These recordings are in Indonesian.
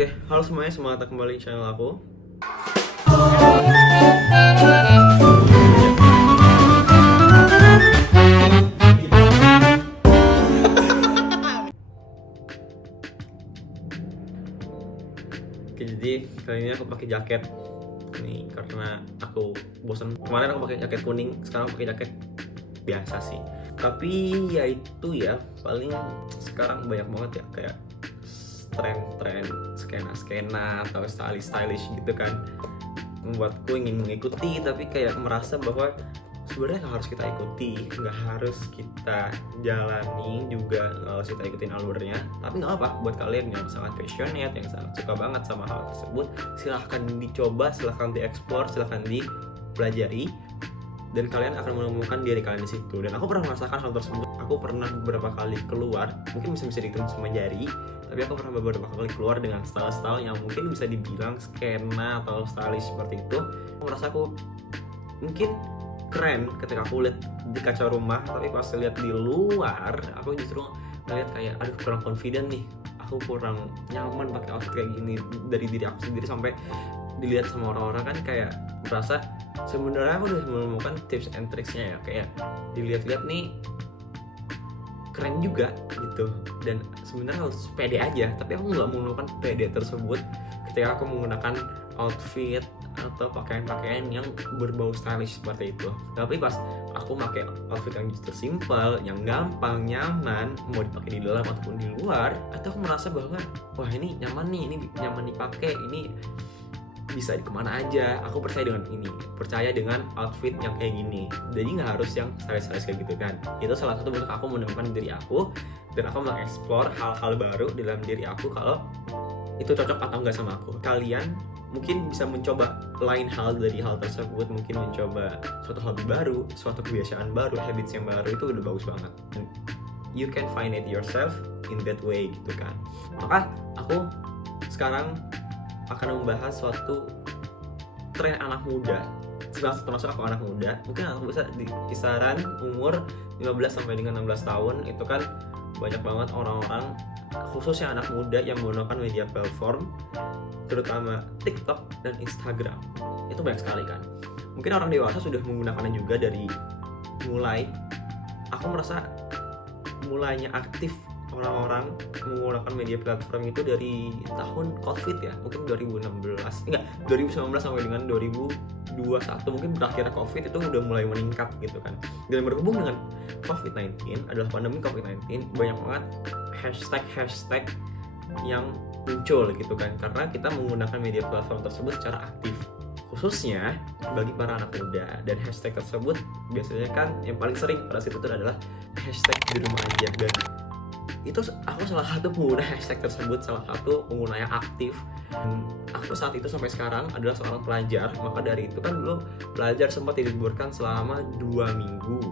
Oke, halo semuanya, semangat datang kembali di channel aku. Oke, jadi kali ini aku pakai jaket nih karena aku bosan. Kemarin aku pakai jaket kuning, sekarang aku pakai jaket biasa sih. Tapi ya itu ya, paling sekarang banyak banget ya kayak tren-tren skena-skena atau stylish gitu kan, membuatku ingin mengikuti tapi kayak merasa bahwa sebenarnya nggak harus kita ikuti, nggak harus kita jalani juga, nggak harus kita ikutin alurnya. Tapi nggak apa, buat kalian yang sangat passionate, yang sangat suka banget sama hal tersebut, silahkan dicoba, silahkan dieksplor, silahkan dipelajari, dan kalian akan menemukan diri kalian di situ. Dan aku pernah merasakan hal tersebut. Aku pernah beberapa kali keluar, mungkin bisa dihitung sama jari, tapi aku pernah beberapa kali keluar dengan style-style yang mungkin bisa dibilang skena atau stylish seperti itu. Aku merasa aku mungkin keren ketika aku lihat di kaca rumah, tapi pas lihat di luar aku justru ngeliat kayak aduh kurang confident nih, aku kurang nyaman pakai outfit kayak gini. Dari diri aku sendiri sampai dilihat sama orang-orang kan kayak merasa sebenarnya aku udah menemukan tips and tricksnya ya, kayak dilihat-lihat nih keren juga gitu, dan sebenarnya harus pede aja, tapi aku nggak menggunakan pede tersebut ketika aku menggunakan outfit atau pakaian-pakaian yang berbau stylish seperti itu. Tapi pas aku pakai outfit yang justru simple, yang gampang, nyaman, mau dipakai di dalam ataupun di luar, atau aku merasa bahwa wah ini nyaman nih, ini nyaman dipakai, ini bisa kemana aja, aku percaya dengan outfit yang kayak gini. Jadi nggak harus yang stylish kayak gitu kan. Itu salah satu bentuk aku menemukan diri aku, dan aku mengeksplor hal-hal baru di dalam diri aku kalau itu cocok atau enggak sama aku. Kalian mungkin bisa mencoba lain hal dari hal tersebut, mungkin mencoba suatu hobi baru, suatu kebiasaan baru, habits yang baru, itu udah bagus banget. You can find it yourself in that way gitu kan. Maka aku sekarang akan membahas suatu tren anak muda. Termasuk aku anak muda, mungkin aku bisa di kisaran umur 15 sampai dengan 16 tahun. Itu kan banyak banget orang-orang, khususnya anak muda, yang menggunakan media platform, terutama TikTok dan Instagram. Itu banyak sekali kan. Mungkin orang dewasa sudah menggunakannya juga dari mulai, aku merasa mulainya aktif orang-orang menggunakan media platform itu dari tahun COVID ya, mungkin 2019 sampai dengan 2021, mungkin berakhir COVID itu udah mulai meningkat gitu kan. Dan berhubung dengan COVID-19, adalah pandemi COVID-19, banyak banget hashtag yang muncul gitu kan, karena kita menggunakan media platform tersebut secara aktif, khususnya bagi para anak muda. Dan hashtag tersebut biasanya kan yang paling sering pada situ itu adalah hashtag di rumah aja, dan itu aku salah satu pengguna hashtag tersebut, salah satu pengguna yang aktif. Dan aku saat itu sampai sekarang adalah seorang pelajar. Maka dari itu kan dulu pelajar sempat diliburkan selama 2 minggu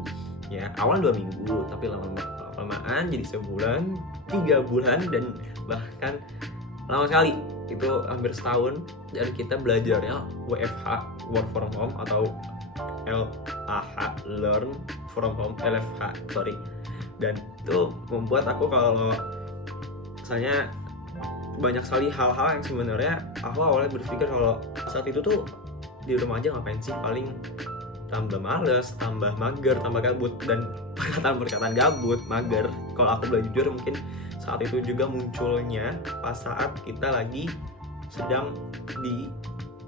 ya, awal 2 minggu, tapi lama-lamaan jadi sebulan, 3 bulan, dan bahkan lama sekali itu hampir setahun. Dan kita belajarnya WFH, work from home, atau LAH, learn from home, LFH, sorry. Dan itu membuat aku kalau misalnya banyak sekali hal-hal yang sebenarnya aku awalnya berpikir kalau saat itu tuh di rumah aja ngapain sih, paling tambah males, tambah mager, tambah gabut. Dan perkataan gabut, mager, kalau aku boleh jujur, mungkin saat itu juga munculnya pas saat kita lagi sedang di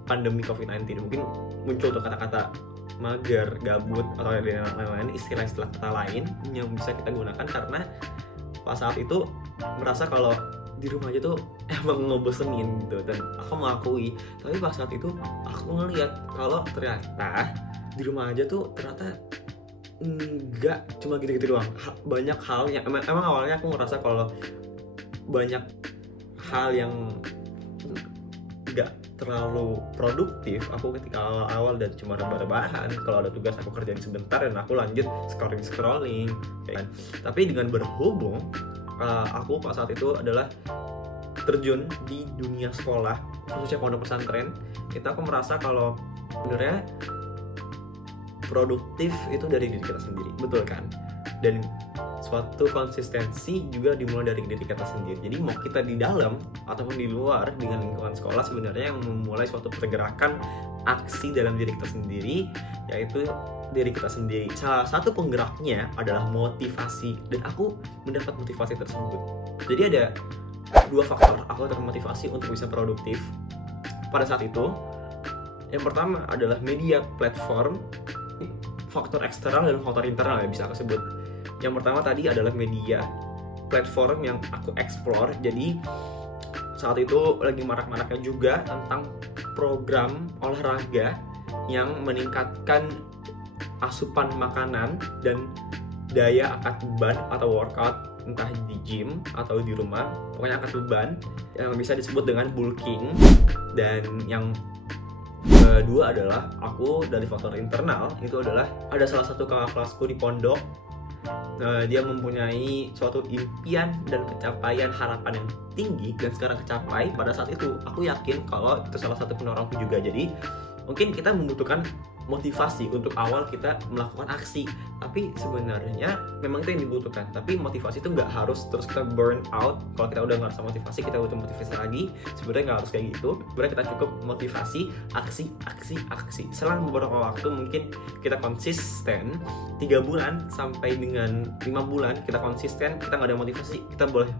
pandemi COVID-19. Mungkin muncul tuh kata-kata mager, gabut, atau lain-lain, istilah-istilah kata lain yang bisa kita gunakan, karena pas saat itu merasa kalau di rumah aja tuh emang ngebosenin gitu. Dan aku mengakui, tapi pas saat itu aku ngeliat kalau ternyata di rumah aja tuh ternyata enggak cuma gitu-gitu doang. Banyak hal yang emang awalnya aku ngerasa kalau banyak hal yang enggak terlalu produktif aku ketika awal-awal, dan cuma rebah-rebahan. Kalau ada tugas aku kerjain sebentar dan aku lanjut scrolling kan. Tapi dengan berhubung aku pada saat itu adalah terjun di dunia sekolah, khususnya pondok pesantren, itu aku merasa kalau sebenarnya produktif itu dari diri kita sendiri, betul kan? Dan suatu konsistensi juga dimulai dari diri kita sendiri. Jadi mau kita di dalam ataupun di luar dengan lingkungan sekolah, sebenarnya yang memulai suatu pergerakan aksi dalam diri kita sendiri, yaitu diri kita sendiri. Salah satu penggeraknya adalah motivasi, dan aku mendapat motivasi tersebut. Jadi ada 2 faktor aku termotivasi untuk bisa produktif pada saat itu. Yang pertama adalah media platform, faktor eksternal dan faktor internal ya bisa aku sebut. Yang pertama tadi adalah media platform yang aku explore. Jadi saat itu lagi marak-maraknya juga tentang program olahraga yang meningkatkan asupan makanan dan daya angkat beban atau workout, entah di gym atau di rumah, pokoknya angkat beban yang bisa disebut dengan bulking. Dan yang kedua adalah aku dari faktor internal, itu adalah ada salah satu kakak kelasku di pondok. Dia mempunyai suatu impian dan pencapaian harapan yang tinggi dan sekarang kecapai. Pada saat itu aku yakin kalau itu salah satu pendorongku juga. Jadi mungkin kita membutuhkan motivasi untuk awal kita melakukan aksi, tapi sebenarnya memang itu yang dibutuhkan. Tapi motivasi itu nggak harus terus kita burn out. Kalau kita udah ngerasa motivasi, kita butuh motivasi lagi. Sebenarnya nggak harus kayak gitu. Sebenarnya kita cukup motivasi, aksi. Selang beberapa waktu mungkin kita konsisten 3 bulan sampai dengan 5 bulan kita konsisten, kita nggak ada motivasi, kita boleh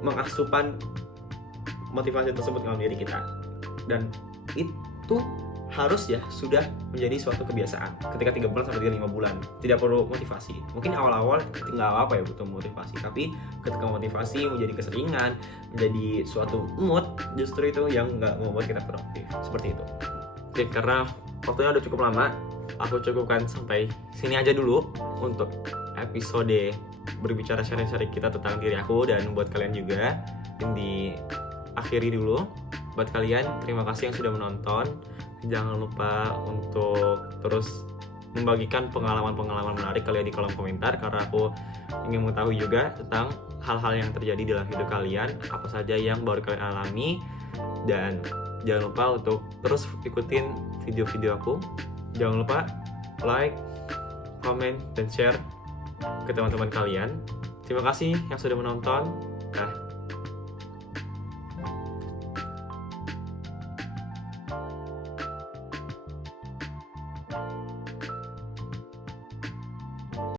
mengasupan motivasi tersebut dalam diri kita. Dan itu harus ya sudah menjadi suatu kebiasaan ketika 3 bulan sampai dengan 5 bulan. Tidak perlu motivasi. Mungkin awal-awal tinggal apa ya butuh motivasi, tapi ketika motivasi menjadi keseringan, menjadi suatu mood, justru itu yang nggak membuat kita produktif. Seperti itu. Oke, karena waktunya udah cukup lama, aku cukupkan sampai sini aja dulu untuk episode berbicara sharing-sharing kita tentang diri aku. Dan buat kalian juga ini diakhiri dulu. Buat kalian, terima kasih yang sudah menonton. Jangan lupa untuk terus membagikan pengalaman-pengalaman menarik kalian di kolom komentar, karena aku ingin mengetahui juga tentang hal-hal yang terjadi dalam hidup kalian, apa saja yang baru kalian alami. Dan jangan lupa untuk terus ikutin video-video aku. Jangan lupa like, comment, dan share ke teman-teman kalian. Terima kasih yang sudah menonton.